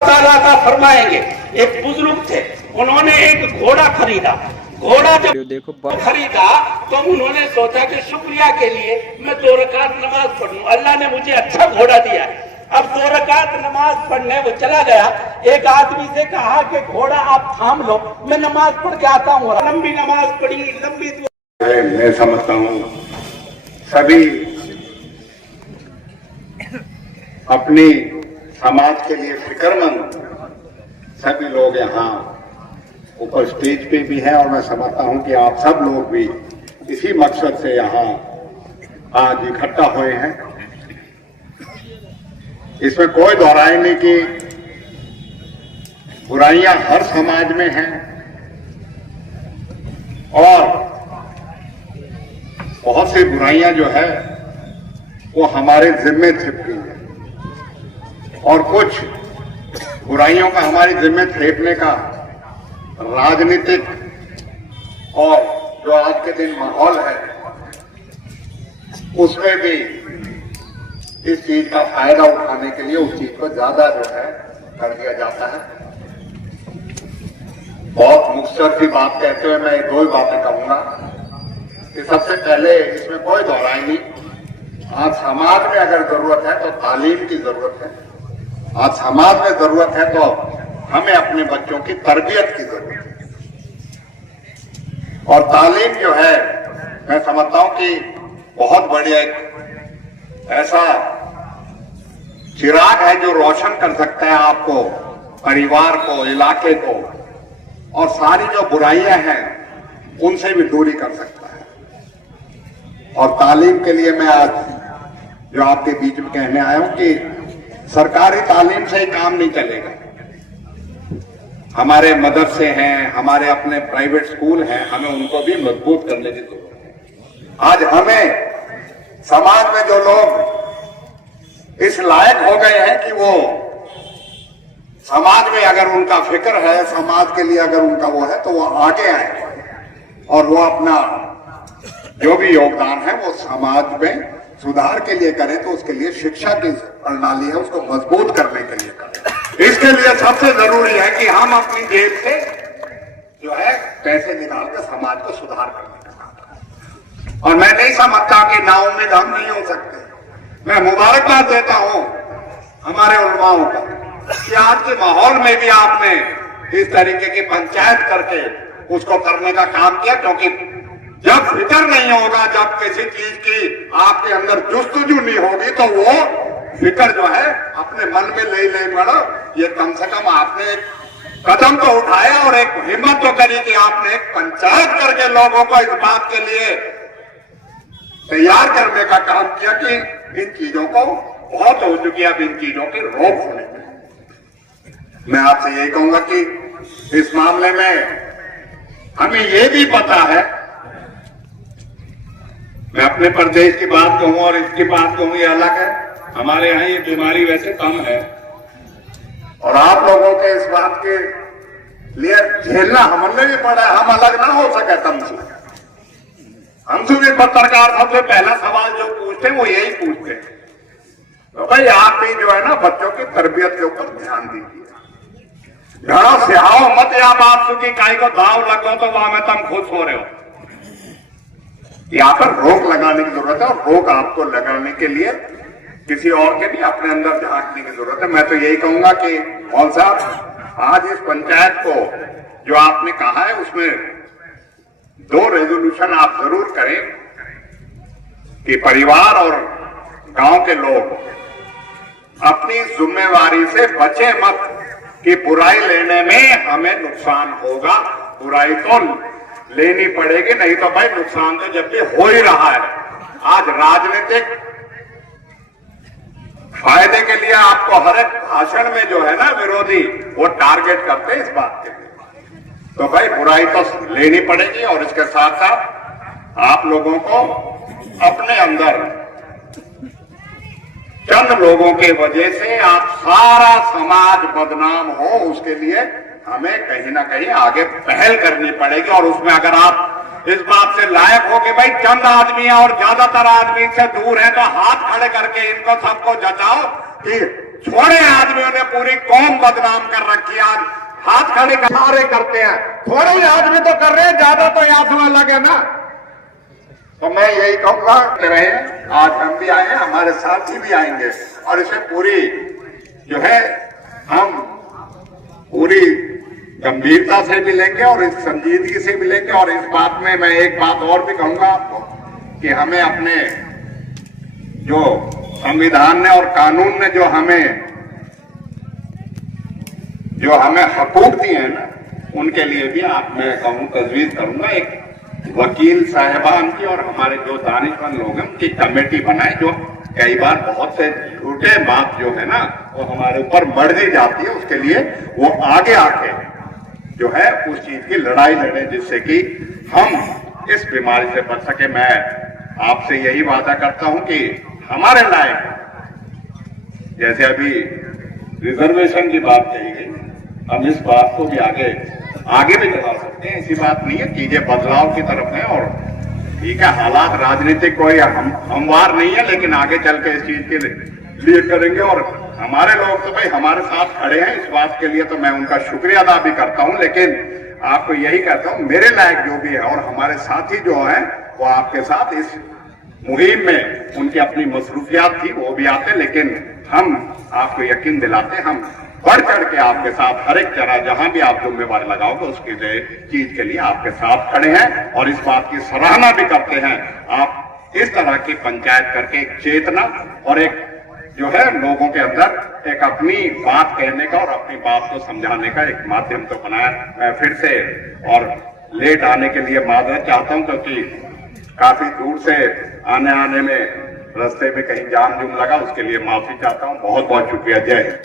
ताला का फरमाएंगे। एक बुजुर्ग थे, उन्होंने एक घोड़ा खरीदा। घोड़ा जब खरीदा तो उन्होंने सोचा कि शुक्रिया के लिए मैं 2 रकात नमाज पढ़ूं, अल्लाह ने मुझे अच्छा घोड़ा दिया है। अब 2 रकात नमाज पढ़ने वो चला गया। एक आदमी से कहा कि घोड़ा आप थाम लो, मैं नमाज पढ़ के आता हूँ। लंबी नमाज पढ़ी, लंबी मैं समझता हूँ सभी अपनी समाज के लिए फिक्रमंद सभी लोग यहाँ ऊपर स्टेज पे भी हैं, और मैं समझता हूँ कि आप सब लोग भी इसी मकसद से यहाँ आज इकट्ठा हुए हैं। इसमें कोई दोहराए नहीं कि बुराइयां हर समाज में हैं और बहुत सी बुराइयां जो है वो हमारे जिम्मे छिपी है, और कुछ बुराइयों का हमारी जिम्मे थेपने का राजनीतिक और जो आज के दिन माहौल है उसमें भी इस चीज का फायदा उठाने के लिए उस चीज को ज्यादा जो है कर दिया जाता है। बहुत मुख्तसर सी बात कहते हुए मैं 2 ही बातें कहूंगा कि सबसे पहले इसमें कोई दोहराई नहीं, आज समाज में अगर जरूरत है तो तालीम की जरूरत है। आज समाज में जरूरत है तो हमें अपने बच्चों की तरबियत की जरूरत है। और तालीम जो है मैं समझता हूं कि बहुत बढ़िया एक ऐसा चिराग है जो रोशन कर सकता है आपको, परिवार को, इलाके को, और सारी जो बुराइयां हैं उनसे भी दूरी कर सकता है। और तालीम के लिए मैं आज जो आपके बीच में कहने आया हूं कि सरकारी तालीम से ही काम नहीं चलेगा। हमारे मदरसे हैं, हमारे अपने प्राइवेट स्कूल हैं, हमें उनको भी मजबूत करने की जरूरत है। आज हमें समाज में जो लोग इस लायक हो गए हैं कि वो समाज में अगर उनका फिक्र है, समाज के लिए अगर उनका वो है, तो वो आगे आए और वो अपना जो भी योगदान है वो समाज में सुधार के लिए करें। तो उसके लिए शिक्षा की प्रणाली है उसको मजबूत करने के लिए करें। इसके लिए सबसे जरूरी है कि हम अपनी जेब से जो है पैसे निकाल कर समाज को सुधार करने का काम करें। और मैं नहीं समझता कि नाउम्मीद हम नहीं हो सकते। मैं मुबारकबाद देता हूं हमारे उलमाओं को कि आज के माहौल में भी आपने इस तरीके की पंचायत करके उसको करने का काम किया, क्योंकि जब फिक्र नहीं होगा, जब किसी चीज की आपके अंदर जुस्तजू नहीं होगी, तो वो फिक्र जो है अपने मन में ले पड़ो। ये कम से कम आपने एक कदम तो उठाया और एक हिम्मत तो करी कि आपने एक पंचायत करके लोगों को इस बात के लिए तैयार करने का काम किया कि इन चीजों को बहुत हो चुकी है, अब इन चीजों की रोक होने में। मैं आपसे यही कहूंगा कि इस मामले में हमें ये भी पता है, मैं अपने प्रदेश की बात कहूं और इसकी बात कहूं ये अलग है, हमारे यहाँ ये बीमारी वैसे कम है और आप लोगों के इस बात के लिए झेलना हमने भी पड़ा है। हम अलग ना हो सके हमसे भी पत्रकार सबसे पहला सवाल जो पूछते हैं वो यही पूछते हैं, तो भाई आप भी जो है ना बच्चों की तरबियत के ऊपर ध्यान दीजिए। घड़ा सिहाओ मत या बात सुखी काई को दाव लगो तो वहां में तुम खुश हो रहे हो। यहाँ पर रोक लगाने की जरूरत है और रोक आपको लगाने के लिए किसी और के भी अपने अंदर झांकने की जरूरत है। मैं तो यही कहूंगा कि मौल साहब आज इस पंचायत को जो आपने कहा है उसमें 2 रेजोल्यूशन आप जरूर करें कि परिवार और गांव के लोग अपनी जिम्मेवारी से बचे मत कि बुराई लेने में हमें नुकसान होगा। बुराई तो लेनी पड़ेगी, नहीं तो भाई नुकसान तो जब भी हो ही रहा है। आज राजनीतिक फायदे के लिए आपको हर एक भाषण में जो है ना विरोधी वो टारगेट करते हैं इस बात के लिए। तो भाई बुराई तो लेनी पड़ेगी और इसके साथ साथ आप लोगों को अपने अंदर चंद लोगों के वजह से आप सारा समाज बदनाम हो, उसके लिए हमें कहीं ना कहीं आगे पहल करनी पड़ेगी। और उसमें अगर आप इस बात से लायक हो कि भाई चंद आदमी और ज्यादातर आदमी से दूर है तो हाथ खड़े करके इनको सबको जताओ कि थोड़े आदमियों ने पूरी कौम बदनाम कर रखी है। आज हाथ खड़े सारे करते हैं, थोड़े ही आदमी तो कर रहे हैं, ज्यादा तो यहाँ समय लगे ना। तो मैं यही कहूंगा रहे, आज हम भी आए हैं, हमारे साथी भी आएंगे और इसे पूरी जो है हम पूरी गंभीरता से भी लेंगे और इस संजीदगी से भी लेंगे। और इस बात में मैं एक बात और भी कहूंगा आपको कि हमें अपने जो संविधान ने और कानून ने जो हमें हकूक दिए हैं ना, उनके लिए भी आप मैं कहूँ तजवीज करूंगा एक वकील साहिबान की और हमारे जो दानिशमंद लोग हैं उनकी कमेटी बनाए, जो कई बार बहुत से झूठे बात जो है ना वो हमारे ऊपर बढ़ दी जाती है, उसके लिए वो आगे आके जो है उस चीज की लड़ाई लड़े जिससे कि हम इस बीमारी से बच सके। मैं आपसे यही वादा करता हूं कि हमारे लायक जैसे अभी रिजर्वेशन की बात कही गई, हम इस बात को भी आगे भी चला सकते हैं। ऐसी बात नहीं है, चीजें बदलाव की तरफ है और ठीक है, हालात राजनीतिक कोई हमवार नहीं है, लेकिन आगे चल के इस चीज के लिए करेंगे। और हमारे लोग तो भाई हमारे साथ खड़े हैं, इस बात के लिए तो मैं उनका शुक्रिया अदा भी करता हूं। लेकिन आपको यही कहता हूं, मेरे लायक जो भी है और हमारे साथी जो हैं वो आपके साथ इस मुहिम में, उनकी अपनी मसरूफियात थी वो भी आते, लेकिन हम आपको यकीन दिलाते हम बढ़ चढ़ के आपके साथ हर एक तरह जहां भी आप जिम्मेवारी लगाओगे उसके चीज के लिए आपके साथ खड़े हैं और इस बात की सराहना भी करते हैं। आप इस तरह की पंचायत करके एक चेतना और एक जो है लोगों के अंदर एक अपनी बात कहने का और अपनी बात को समझाने का एक माध्यम तो बनाया। मैं फिर से और लेट आने के लिए माजरत चाहता हूं, क्योंकि काफी दूर से आने में रास्ते में कहीं जाम जुम लगा, उसके लिए माफी चाहता हूं। बहुत बहुत शुक्रिया। जय हिंद।